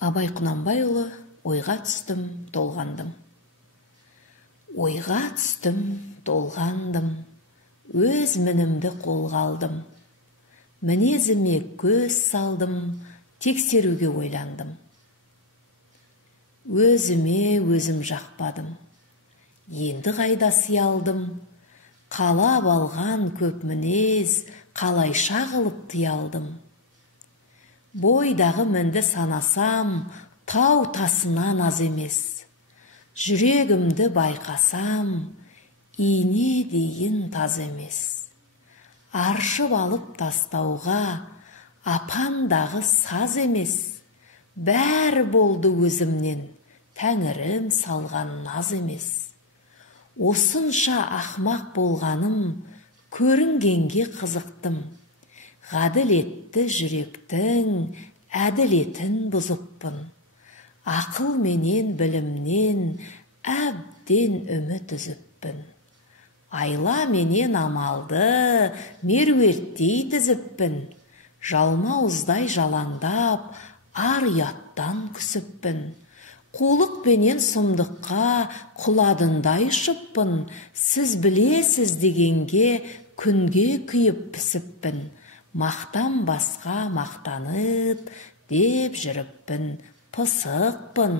Абай Құнанбайұлы, ойға түстім, толғандым. Ойға түстім, толғандым, өз мінімді қолға алдым. Мінезіме көз салдым, тексеруге ойландым. Өзіме өзім жақпадым, енді қайда сиялдым. Қалап алған көп мінез, қалайша қылып тыялдым. Бойдағы мінді санасам, тау тасынан аз емес. Жүрегімді байқасам, ине дейін таз емес. Аршып алып тастауға, апандағы саз емес. Бәрі болды өзімнен, Тәңірім салған наз емес. Осынша ақмақ болғаным, көрінгенге қызықтым. Ғаділетті жүректің әділетін бұзыппын. Ақыл менен білімнен әбден үміт үзіппін. Айла менен амалды меруерттей тізіппін. Жалмауыздай жалаңдап, ар ұяттан күсіппін. Қулық пенен сұмдыққа құладындай ұшыппын. Сіз білесіз дегенге күнге күйіп пісіппін. Мақтан басқа мақтанып деп жүріппін, пысықпын.